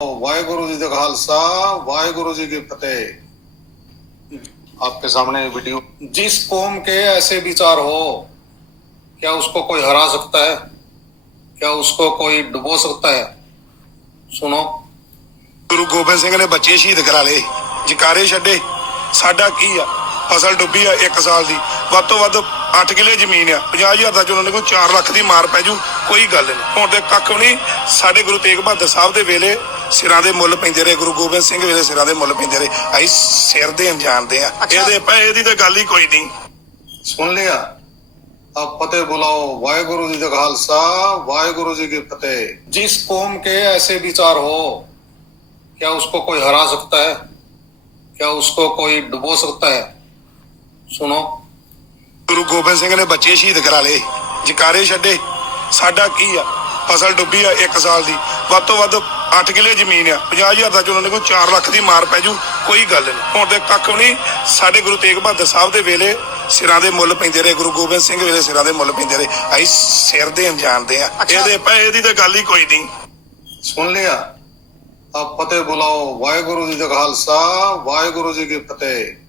वाहेगुरु जी का खालसा वाहेगुरु जी की फतेह आपके सामने ये वीडियो जिस कौम के ऐसे विचार हो क्या उसको कोई हरा सकता है क्या उसको कोई डुबो सकता है सुनो ਗੁਰੂ ਗੋਬਿੰਦ ਸਿੰਘ ਨੇ ਬੱਚੇ ਸ਼ਹੀਦ ਕਰਾ ਲਏ ਜਕਾਰੇ ਛੱਡੇ ਸਾਡਾ ਕੀ ਆ ਫਸਲ ਡੁੱਬੀ ਆ 1 ਸਾਲ ਦੀ ਵੱਧ ਤੋਂ ਵੱਧ 8 ਕਿੱਲੇ ਜ਼ਮੀਨ ਆ 50000 ਦਾ ਚੋਂ ਉਹਨਾਂ ਕੋਈ 4 ਲੱਖ ਦੀ ਮਾਰ ਪੈ ਜੂ ਕੋਈ ਗੱਲ ਨਹੀਂ ਹੁਣ ਤੇ ਕੱਖ ਵੀ ਨਹੀਂ ਸਾਡੇ ਗੁਰੂ ਤੇਗ ਬਹਾਦਰ ਸਾਹਿਬ ਦੇ ਵੇਲੇ ਸਿਰਾਂ ਦੇ ਮੁੱਲ ਪੈਂਦੇ ਰਹੇ ਗੁਰੂ ਗੋਬਿੰਦ ਸਿੰਘ ਵੇਲੇ ਸਿਰਾਂ ਦੇ ਮੁੱਲ ਪੈਂਦੇ ਰਹੇ ਅਸੀਂ ਸਿਰ ਦੇ ਜਾਣਦੇ ਆ ਇਹਦੇ ਪੈਸੇ ਦੀ ਤਾਂ ਗੱਲ ਹੀ ਕੋਈ ਨਹੀਂ सुन लिया अब फतेह बुलाओ वाहेगुरु जी का खालसा वाहेगुरु जी की फतेह जिस कौम के ऐसे विचार हो क्या उसको कोई हरा सकता है क्या उसको कोई डुबो सकता है सुनो ਗੁਰੂ ਗੋਬਿੰਦ ਸਿੰਘ ਨੇ ਬੱਚੇ ਸ਼ਹੀਦ ਕਰਾ ਲਏ ਜਕਾਰੇ ਛੱਡੇ ਸਾਡਾ ਕੀ ਆ? ਫਸਲ ਡੁੱਬੀ ਆ 1 ਸਾਲ ਦੀ। ਵੱਧ ਤੋਂ ਵੱਧ 8 ਕਿੱਲੇ ਜ਼ਮੀਨ ਆ। 50000 ਦਾ ਚੋਂ ਨੇ ਕੋਈ 4 ਲੱਖ ਦੀ ਮਾਰ ਪੈ ਜੂ ਕੋਈ ਗੱਲ ਨਹੀਂ। ਹੁਣ ਤੇ ਕੱਖ ਨਹੀਂ ਸਾਡੇ ਗੁਰੂ ਤੇਗ ਬਹਾਦਰ ਸਾਹਿਬ ਦੇ ਵੇਲੇ ਸਿਰਾਂ ਦੇ ਮੁੱਲ ਪੈਂਦੇ ਰਹੇ ਗੁਰੂ ਗੋਬਿੰਦ ਸਿੰਘ ਵੇਲੇ ਸਿਰਾਂ ਦੇ ਮੁੱਲ ਪੈਂਦੇ ਰਹੇ। ਅਸੀਂ ਸਿਰ ਦੇ ਅਣਜਾਣਦੇ ਆ। ਇਹਦੇ ਪੈਸੇ ਇਹਦੀ ਤਾਂ ਗੱਲ ਹੀ ਕੋਈ ਨਹੀਂ। ਸੁਣ ਲਿਆ। ਆਪ ਫਤਿਹ ਬੁਲਾਓ। ਵਾਹਿਗੁਰੂ ਜੀ ਦਾ ਖਾਲਸਾ ਵਾਹਿਗੁਰੂ ਜੀ ਕੀ ਫਤਿਹ।